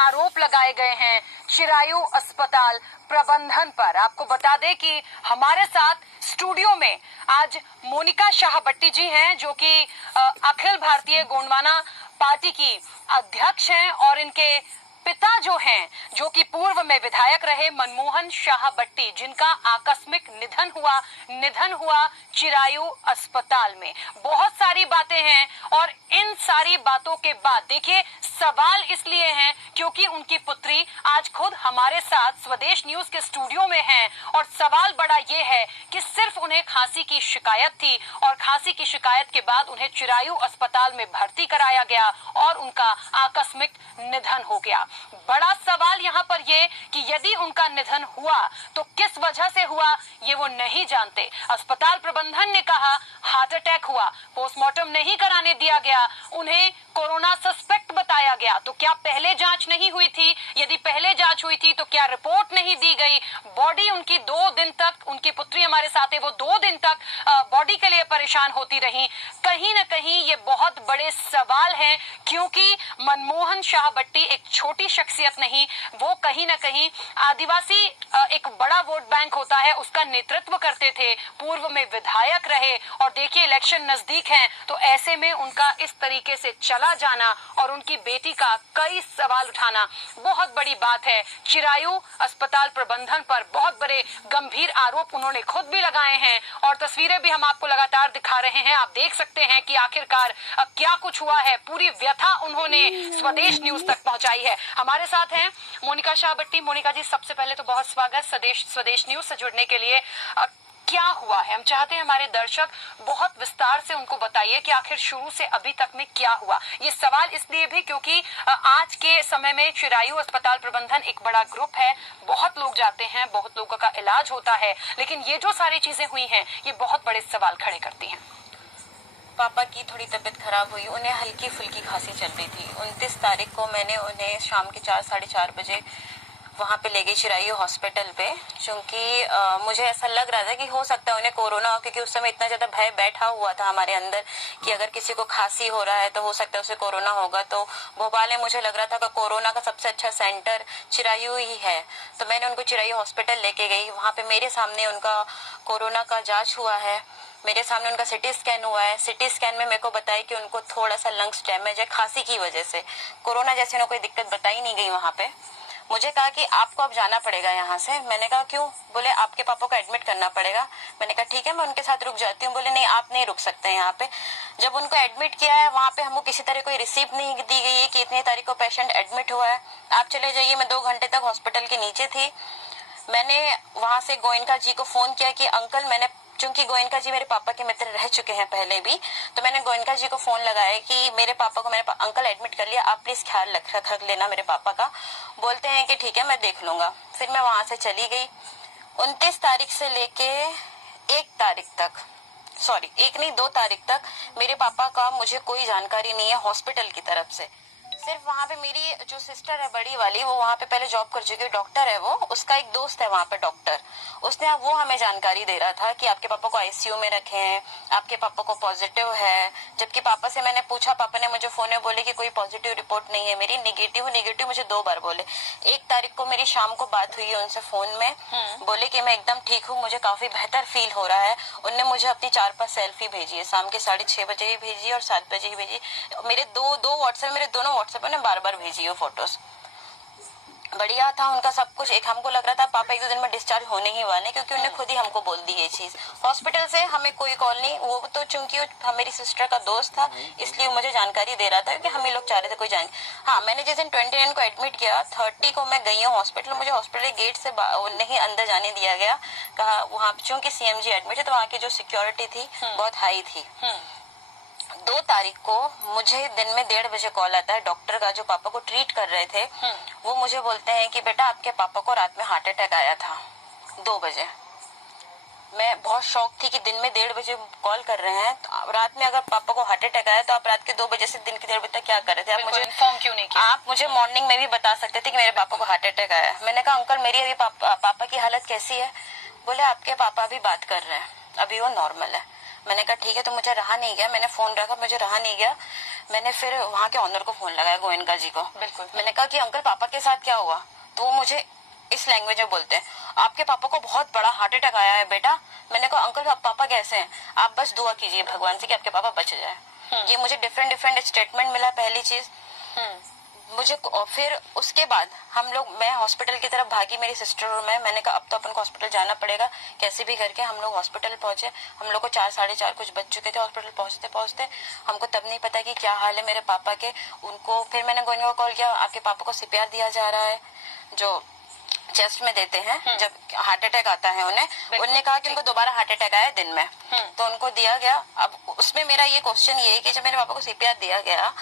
आरोप लगाए गए हैं चिरायु अस्पताल प्रबंधन पर। आपको बता दें कि हमारे साथ स्टूडियो में आज मोनिका शाह भट्टी जी हैं, जो कि अखिल भारतीय गोंडवाना पार्टी की अध्यक्ष हैं, और इनके पिता जो हैं, जो कि पूर्व में विधायक रहे, मनमोहन शाह भट्टी, जिनका आकस्मिक निधन हुआ चिरायु अस्पताल में। बहुत सारी बातें हैं, और इन सारी बातों के बाद देखिए सवाल इसलिए हैं क्योंकि उनकी पुत्री आज खुद हमारे साथ स्वदेश न्यूज के स्टूडियो में है, और सवाल बड़ा ये है कि सिर्फ उन्हें खांसी की शिकायत थी, और खांसी की शिकायत के बाद उन्हें चिरायु अस्पताल में भर्ती कराया गया और उनका आकस्मिक निधन हो गया। बड़ा सवाल यहाँ पर ये कि यदि उनका निधन हुआ तो किस वजह से हुआ, ये वो नहीं जानते। अस्पताल प्रबंधन ने कहा हार्ट अटैक हुआ, पोस्टमार्टम नहीं कराने दिया गया, उन्हें कोरोना सस्पेक्ट बताया गया। तो क्या पहले जांच नहीं हुई थी? यदि पहले जांच हुई थी तो क्या रिपोर्ट नहीं दी गई? बॉडी उनकी 2 दिन तक, उनकी पुत्री हमारे साथ है, वो 2 दिन तक बॉडी के लिए परेशान होती रही। कहीं न कहीं ये बहुत बड़े सवाल हैं, क्योंकि मनमोहन शाह भट्टी एक छोटी शख्सियत नहीं, वो कहीं न कहीं आदिवासी एक बड़ा वोट बैंक होता है, उसका नेतृत्व करते थे, पूर्व में विधायक रहे, और देखिए इलेक्शन नजदीक हैं, तो ऐसे में उनका इस तरीके से चला जाना और उनकी बेटी का कई सवाल उठाना बहुत बड़ी बात है। चिरायु अस्पताल प्रबंधन पर बहुत बड़े गंभीर आरोप उन्होंने खुद भी लगाए हैं, और तस्वीरें भी हम आपको लगातार दिखा रहे हैं। आप देख सकते हैं कि आखिरकार क्या कुछ हुआ है। पूरी व्यथा उन्होंने स्वदेश न्यूज तक पहुंचाई है। हमारे साथ हैं मोनिका शाह भट्टी। मोनिका जी, सबसे पहले तो बहुत स्वागत स्वदेश न्यूज से जुड़ने के लिए। क्या हुआ है, हम चाहते हैं हमारे दर्शक बहुत विस्तार से उनको बताइए कि आखिर शुरू से अभी तक में क्या हुआ। ये सवाल इसलिए भी क्योंकि आज के समय में चिरायु अस्पताल प्रबंधन एक बड़ा ग्रुप है, बहुत लोग जाते हैं, बहुत लोगों का इलाज होता है, लेकिन ये जो सारी चीजें हुई हैं ये बहुत बड़े सवाल खड़े करती हैं। पापा की थोड़ी तबीयत खराब हुई, उन्हें हल्की फुल्की खांसी चल रही थी। 29 तारीख को मैंने उन्हें शाम के 4 साढ़े 4 बजे वहाँ पे ले गई चिरायु हॉस्पिटल पे, क्योंकि मुझे ऐसा लग रहा था कि हो सकता है उन्हें कोरोना हो, क्योंकि उस समय इतना ज्यादा भय बैठा हुआ था हमारे अंदर कि अगर किसी को खांसी हो रहा है तो हो सकता है उसे कोरोना होगा। तो भोपाल में मुझे लग रहा था कि कोरोना का सबसे अच्छा सेंटर चिरायु ही है, तो मैंने उनको चिरायु हॉस्पिटल लेके गई। वहाँ पे मेरे सामने उनका कोरोना का जाँच हुआ है, मेरे सामने उनका सिटी स्कैन हुआ है। सिटी स्कैन में मेरे को बताया कि उनको थोड़ा सा लंग्स डैमेज है खांसी की वजह से। कोरोना जैसे उन्हें कोई दिक्कत बताई नहीं गई वहाँ पे। मुझे कहा कि आपको अब जाना पड़ेगा यहाँ से। मैंने कहा क्यों? बोले आपके पापा को एडमिट करना पड़ेगा। मैंने कहा ठीक है, मैं उनके साथ रुक जाती हूँ। बोले नहीं, आप नहीं रुक सकते हैं यहाँ पे। जब उनको एडमिट किया है वहाँ पे हमको किसी तरह कोई रिसीप्ट नहीं दी गई है कि इतनी तारीख को पेशेंट एडमिट हुआ है, आप चले जाइए। मैं 2 घंटे तक हॉस्पिटल के नीचे थी। मैंने वहां से गोयनका जी को फोन किया कि अंकल, मैंने, चूंकि गोयनका जी मेरे पापा के मित्र रह चुके हैं पहले भी, तो मैंने गोयनका जी को फोन लगाया कि मेरे पापा को मेरे अंकल एडमिट कर लिया, आप प्लीज ख्याल रख लेना मेरे पापा का। बोलते हैं कि ठीक है, मैं देख लूंगा। फिर मैं वहां से चली गई। 29 तारीख से लेके 1 तारीख तक, सॉरी 1 नहीं 2 तारीख तक मेरे पापा का मुझे कोई जानकारी नहीं है हॉस्पिटल की तरफ से। सिर्फ वहाँ पे मेरी जो सिस्टर है बड़ी वाली, वो वहाँ पे पहले जॉब कर चुकी है, डॉक्टर है वो, उसका एक दोस्त है वहाँ पे डॉक्टर, उसने वो हमें जानकारी दे रहा था कि आपके पापा को आईसीयू में रखे हैं, आपके पापा को पॉजिटिव है। जबकि पापा से मैंने पूछा, पापा ने मुझे फोन में बोले कि कोई पॉजिटिव रिपोर्ट नहीं है मेरी, निगेटिव मुझे 2 बार बोले। 1 तारीख को मेरी शाम को बात हुई है उनसे फोन में, बोले कि मैं एकदम ठीक हूँ, मुझे काफी बेहतर फील हो रहा है। उनने मुझे अपनी 4-5 सेल्फी भेजी है, शाम के 6:30 बजे ही भेजी और 7 बजे ही भेजी। मेरे दो व्हाट्सएप, मेरे दोनों व्हाट्सएप ने बार-बार भेजी है फोटोज। बढ़िया था उनका सब कुछ। एक हमको लग रहा था पापा 1-2 दिन में डिस्चार्ज होने ही वाले, क्योंकि उन्होंने खुद ही हमको बोल दी ये चीज। हॉस्पिटल से हमें कोई कॉल नहीं, वो तो चूंकि मेरी सिस्टर का दोस्त था इसलिए मुझे जानकारी दे रहा था, क्योंकि हम ही लोग चाह रहे थे कोई जान। हाँ, मैंने जिस दिन 29 को एडमिट किया, 30 को मैं गई हूँ हॉस्पिटल। मुझे हॉस्पिटल गेट से नहीं अंदर जाने दिया गया, कहा वहाँ चूंकि सीएमजी एडमिट है तो वहाँ की जो सिक्योरिटी थी बहुत हाई थी। 2 तारीख को मुझे दिन में 1:30 बजे कॉल आता है डॉक्टर का, जो पापा को ट्रीट कर रहे थे। वो मुझे बोलते हैं कि बेटा आपके पापा को रात में हार्ट अटैक आया था 2 बजे। मैं बहुत शॉक थी कि दिन में 1:30 बजे कॉल कर रहे हैं, तो रात में अगर पापा को हार्ट अटैक आया तो आप रात के 2 बजे से दिन के 1:30 बजे तक क्या कर रहे थे? आप मुझे इन्फॉर्म क्यों नहीं किया? आप मुझे मॉर्निंग में भी बता सकते थे कि मेरे पापा को हार्ट अटैक आया। मैंने कहा अंकल मेरी अभी पापा की हालत कैसी है? बोले आपके पापा अभी बात कर रहे हैं, अभी वो नॉर्मल है। मैंने कहा ठीक है। तो मुझे रहा नहीं गया, मैंने फोन रखा, मुझे रहा नहीं गया। मैंने फिर वहाँ के ऑनर को फोन लगाया, गोयनका जी को। बिल्कुल। मैंने कहा कि अंकल पापा के साथ क्या हुआ? तो वो मुझे इस लैंग्वेज में बोलते हैं, आपके पापा को बहुत बड़ा हार्ट अटैक आया है बेटा। मैंने कहा अंकल आप पापा कैसे हैं? आप बस दुआ कीजिए भगवान से कि आपके पापा बच जाए। ये मुझे डिफरेंट स्टेटमेंट मिला, पहली चीज मुझे। और फिर उसके बाद मैं हॉस्पिटल की तरफ भागी, मेरी सिस्टर और मैंने कहा अब तो अपन को हॉस्पिटल जाना पड़ेगा कैसे भी करके। हम लोग हॉस्पिटल पहुंचे, हम लोग को 4 साढ़े 4 कुछ बज चुके थे हॉस्पिटल पहुंचते। हमको तब नहीं पता कि क्या हाल है मेरे पापा के। उनको फिर मैंने गोइंगा को कॉल किया, आपके पापा को सीपीआर दिया जा रहा है, जो चेस्ट में देते हैं जब हार्ट अटैक आता है उन्हें। उन्होंने कहा कि उनको दोबारा हार्ट अटैक आया दिन में, तो उनको दिया गया। अब उसमें मेरा ये क्वेश्चन ये है कि जब मेरे पापा को सीपीआर दिया गया,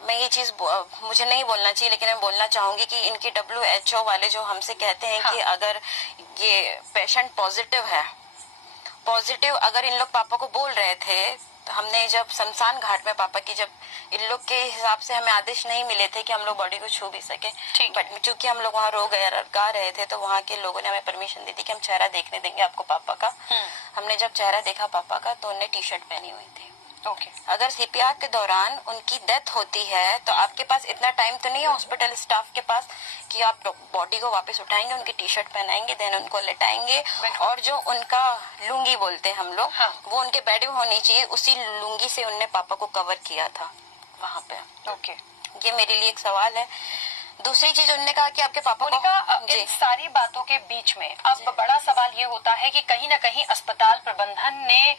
मैं ये चीज मुझे नहीं बोलना चाहिए लेकिन मैं बोलना चाहूंगी कि इनकी WHO वाले जो हमसे कहते हैं कि अगर ये पेशेंट पॉजिटिव अगर इन लोग पापा को बोल रहे थे, तो हमने जब शमशान घाट में पापा की, जब इन लोग के हिसाब से हमें आदेश नहीं मिले थे कि हम लोग बॉडी को छू भी सके, बट चूंकि हम लोग वहाँ गा रहे थे तो वहाँ के लोगों ने हमें परमिशन दी थी कि हम चेहरा देखने देंगे आपको पापा का। हमने जब चेहरा देखा पापा का तो उन्हें टी शर्ट पहनी हुई थी। अगर सीपीआर के दौरान उनकी डेथ होती है तो आपके पास इतना टाइम तो नहीं है हॉस्पिटल स्टाफ के पास कि आप बॉडी को वापस उठाएंगे, उनकी टी शर्ट पहनाएंगे, देन उनको लेटाएंगे, और जो उनका लुंगी बोलते हैं हम लोग, वो उनके बेड में होनी चाहिए। उसी लुंगी से उनने पापा को कवर किया था वहाँ पे। ये मेरे लिए एक सवाल है। दूसरी चीज उन्होंने कहा कि आपके पापा को इन सारी बातों के बीच में अब बड़ा सवाल ये होता है कि कहीं ना कहीं अस्पताल प्रबंधन ने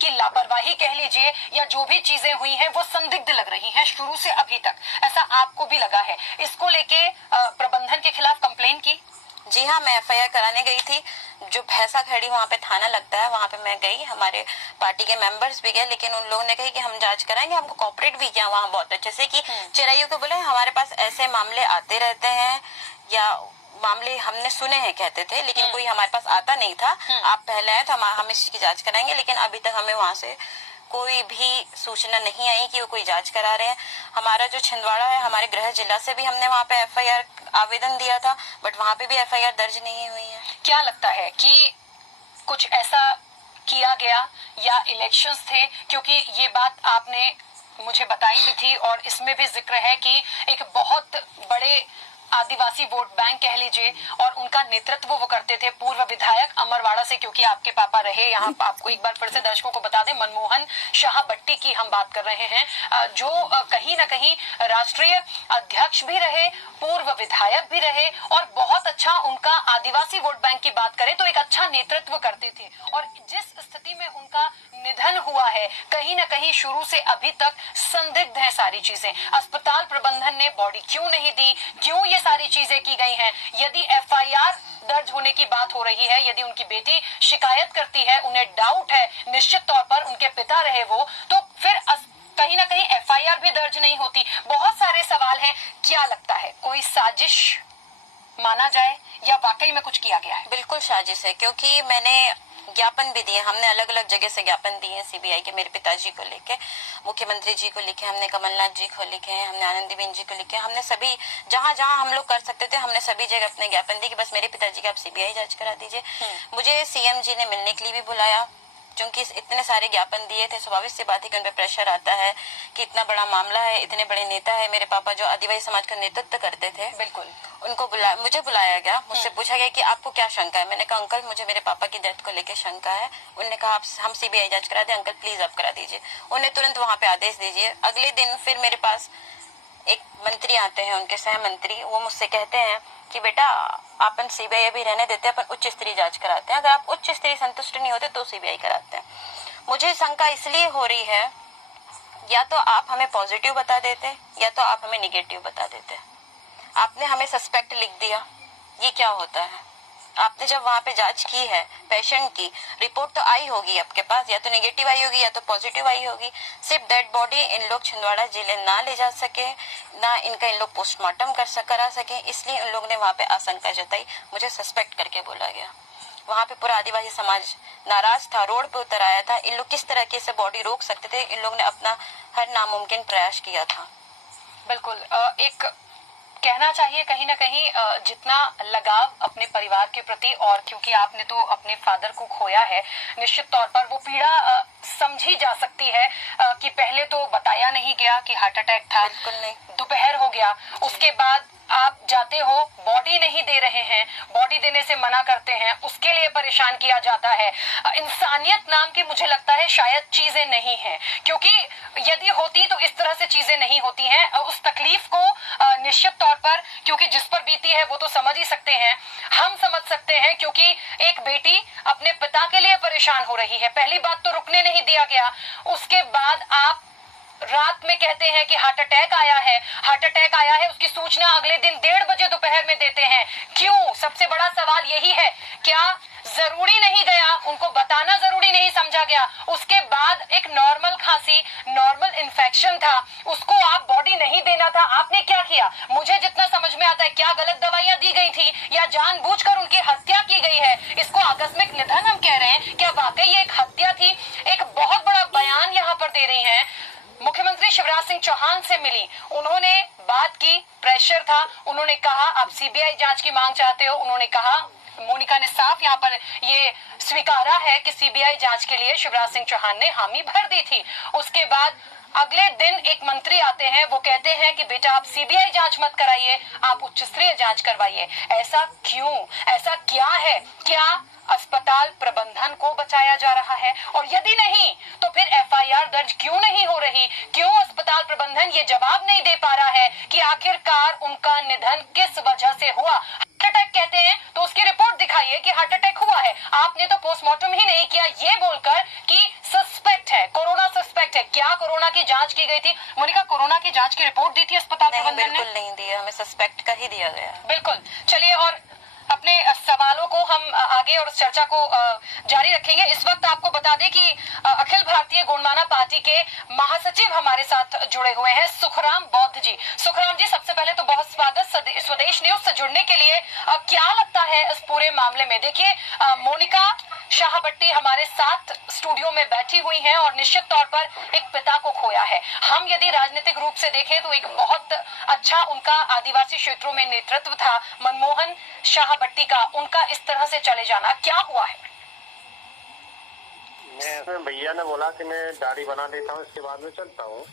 की लापरवाही कह लीजिए या जो भी चीजें हुई हैं वो संदिग्ध लग रही हैं शुरू से अभी तक, ऐसा आपको भी लगा है? इसको लेके प्रबंधन के खिलाफ कंप्लेन की? जी हाँ, मैं एफआईआर कराने गई थी। जो भैंसा खड़ी वहाँ पे थाना लगता है, वहाँ पे मैं गई, हमारे पार्टी के मेंबर्स भी गए, लेकिन उन लोगों ने कहा कि हम जांच कराएंगे। हमको कॉपरेट भी किया वहाँ बहुत अच्छे से कि चिराइयों को बोले हमारे पास ऐसे मामले आते रहते हैं, या मामले हमने सुने हैं कहते थे, लेकिन कोई हमारे पास आता नहीं था। आप पहले आए तो हम इस चीज की जाँच कराएंगे, लेकिन अभी तक हमें वहाँ से कोई भी सूचना नहीं आई कि वो कोई जांच करा रहे हैं। हमारा जो छिंदवाड़ा है, हमारे गृह जिला से भी हमने वहाँ पे एफआईआर आवेदन दिया था, बट वहाँ पे भी एफआईआर दर्ज नहीं हुई है। क्या लगता है कि कुछ ऐसा किया गया या इलेक्शंस थे? क्योंकि ये बात आपने मुझे बताई भी थी और इसमें भी जिक्र है कि एक बहुत बड़े आदिवासी वोट बैंक कह लीजिए और उनका नेतृत्व वो करते थे पूर्व विधायक अमरवाड़ा से, क्योंकि आपके पापा रहे यहाँ। आपको एक बार फिर से दर्शकों को बता दें, मनमोहन शाह भट्टी की हम बात कर रहे हैं, जो कहीं ना कहीं राष्ट्रीय अध्यक्ष भी रहे, पूर्व विधायक भी रहे, और बहुत अच्छा उनका आदिवासी वोट बैंक की बात करें तो एक अच्छा नेतृत्व करते थे। और जिस स्थिति में उनका निधन हुआ है, कहीं ना कहीं शुरू से अभी तक संदिग्ध है सारी चीजें। अस्पताल प्रबंधन ने बॉडी क्यों नहीं दी, क्यों ये सारी चीजें की गई हैं? यदि एफआईआर दर्ज होने की बात हो रही है, यदि उनकी बेटी शिकायत करती है, उन्हें डाउट है निश्चित तौर पर, उनके पिता रहे वो, तो फिर कहीं ना कहीं एफआईआर भी दर्ज नहीं होती। बहुत सारे सवाल हैं। क्या लगता है, कोई साजिश माना जाए या वाकई में कुछ किया गया है? बिल्कुल साजिश है, क्योंकि मैंने ज्ञापन भी दिए, हमने अलग अलग जगह से ज्ञापन दिए सीबीआई के, मेरे पिताजी को लेके, मुख्यमंत्री जी को लिखे, हमने कमलनाथ जी को लिखे हैं, हमने आनंदीबेन जी को लिखे, हमने सभी जहां जहां हम लोग कर सकते थे हमने सभी जगह अपने ज्ञापन दिए कि बस मेरे पिताजी का आप सीबीआई जांच करा दीजिए। मुझे सीएम जी ने मिलने के लिए भी बुलाया, क्योंकि इतने सारे ज्ञापन दिए थे। स्वाभाविक सी बात है कि उन पर प्रेशर आता है कि इतना बड़ा मामला है, इतने बड़े नेता है, मेरे पापा जो आदिवासी समाज का नेतृत्व करते थे, बिल्कुल उनको मुझे बुलाया गया, मुझसे पूछा गया कि आपको क्या शंका है। मैंने कहा अंकल मुझे मेरे पापा की डेथ को लेकर शंका है। उन्होंने कहा हम सीबीआई जांच करा दे, अंकल प्लीज आप करा दीजिए। उन्हें तुरंत वहाँ पे आदेश दीजिए। अगले दिन फिर मेरे पास एक मंत्री आते हैं, उनके सह मंत्री, वो मुझसे कहते हैं कि बेटा अपन सीबीआई अभी रहने देते हैं, अपन उच्च स्तरीय जांच कराते हैं, अगर आप उच्च स्तरीय संतुष्ट नहीं होते तो सीबीआई कराते हैं। मुझे शंका इसलिए हो रही है, या तो आप हमें पॉजिटिव बता देते या तो आप हमें निगेटिव बता देते। आपने हमें सस्पेक्ट लिख दिया, ये क्या होता है? आपने जब वहाँ पे जांच की है, पेशेंट की रिपोर्ट तो आई होगी आपके पास, या तो नेगेटिव आई होगी या तो पॉजिटिव आई होगी। सिर्फ डेड बॉडी इन लोग छिंदवाड़ा जिले ना ले जा सके, ना इनका इन लोग पोस्टमार्टम करा सके, इसलिए इन लोग ने वहाँ पे आशंका जताई, मुझे सस्पेक्ट करके बोला गया। वहाँ पे पूरा आदिवासी समाज नाराज था, रोड पे उतर आया था। इन लोग किस तरीके से बॉडी रोक सकते थे, इन लोग ने अपना हर नामुमकिन प्रयास किया था। बिल्कुल। एक कहना चाहिए कहीं ना कहीं जितना लगाव अपने परिवार के प्रति, और क्योंकि आपने तो अपने फादर को खोया है, निश्चित तौर पर वो पीड़ा समझी जा सकती है कि पहले तो बताया नहीं गया कि हार्ट अटैक था, बिल्कुल नहीं। दोपहर हो गया, उसके बाद आप जाते हो, बॉडी नहीं दे रहे हैं, बॉडी देने से मना करते हैं, उसके लिए परेशान किया जाता है। इंसानियत नाम की मुझे लगता है शायद चीजें नहीं है, क्योंकि यदि होती तो इस तरह से चीजें नहीं होती हैं। उस तकलीफ को निश्चित तौर पर, क्योंकि जिस पर बीती है वो तो समझ ही सकते हैं, हम समझ सकते हैं, क्योंकि एक बेटी अपने पिता के लिए परेशान हो रही है। पहली बात तो रुकने नहीं दिया गया, उसके बाद आप रात में कहते हैं कि हार्ट अटैक आया है, हार्ट अटैक आया है, उसकी सूचना अगले दिन 1:30 बजे दोपहर में देते हैं। क्यों? सबसे बड़ा सवाल यही है, क्या जरूरी नहीं गया, उनको बताना जरूरी नहीं समझा गया? उसके बाद एक नॉर्मल खांसी, नॉर्मल इन्फेक्शन था, उसको आप बॉडी नहीं देना था, आपने क्या किया? मुझे जितना समझ में आता है, क्या गलत दवाइयां दी गई थी या जानबूझकर उनकी हत्या की गई है? इसको आकस्मिक निधन हम कह रहे हैं, क्या वाकई ये एक हत्या थी? एक बहुत बड़ा बयान यहाँ पर दे रही है मुख्यमंत्री शिवराज सिंह चौहान से मिली, उन्होंने बात की, प्रेशर था, उन्होंने कहा आप सीबीआई जांच की मांग चाहते हो, उन्होंने कहा, मोनिका ने साफ यहाँ पर ये स्वीकारा है कि सीबीआई जांच के लिए शिवराज सिंह चौहान ने हामी भर दी थी। उसके बाद अगले दिन एक मंत्री आते हैं, वो कहते हैं कि बेटा आप सीबीआई जांच मत कराइए, आप उच्च स्तरीय जांच करवाइए। ऐसा क्यों? ऐसा क्या है? क्या अस्पताल प्रबंधन को बचाया जा रहा है? और यदि नहीं तो फिर एफआईआर दर्ज क्यों नहीं हो रही? क्यों अस्पताल प्रबंधन ये जवाब नहीं दे पा रहा है कि आखिरकार उनका निधन किस वजह से हुआ? हार्ट अटैक कहते हैं तो उसकी रिपोर्ट दिखाइए कि हार्ट अटैक हुआ है। आपने तो पोस्टमार्टम ही नहीं किया, ये बोलकर कि सस्पेक्ट है, कोरोना सस्पेक्ट है। क्या कोरोना की जांच की गई थी? मोनिका, कोरोना की जांच की रिपोर्ट दी थी अस्पताल प्रबंधन ने? बिल्कुल नहीं दिया, हमें सस्पेक्ट का ही दिया गया। बिल्कुल। चलिए, और अपने सवालों को हम आगे और इस चर्चा को जारी रखेंगे। इस वक्त आपको बता दें कि अखिल भारतीय गोंडवाना पार्टी के महासचिव हमारे साथ जुड़े हुए हैं, सुखराम बौद्ध जी। सुखराम जी, सबसे पहले तो बहुत स्वागत स्वदेश न्यूज से जुड़ने के लिए। क्या लगता है इस पूरे मामले में? देखिए, मोनिका शाहबट्टी हमारे साथ स्टूडियो में बैठी हुई हैं और निश्चित तौर पर एक पिता को खोया है। हम यदि राजनीतिक रूप से देखें तो एक बहुत अच्छा उनका आदिवासी क्षेत्रों में नेतृत्व था, मनमोहन शाहबट्टी का, उनका इस तरह से चले जाना, क्या हुआ है? मैं भैया ने बोला कि मैं दाढ़ी बना देता हूँ, इसके बाद में चलता हूँ।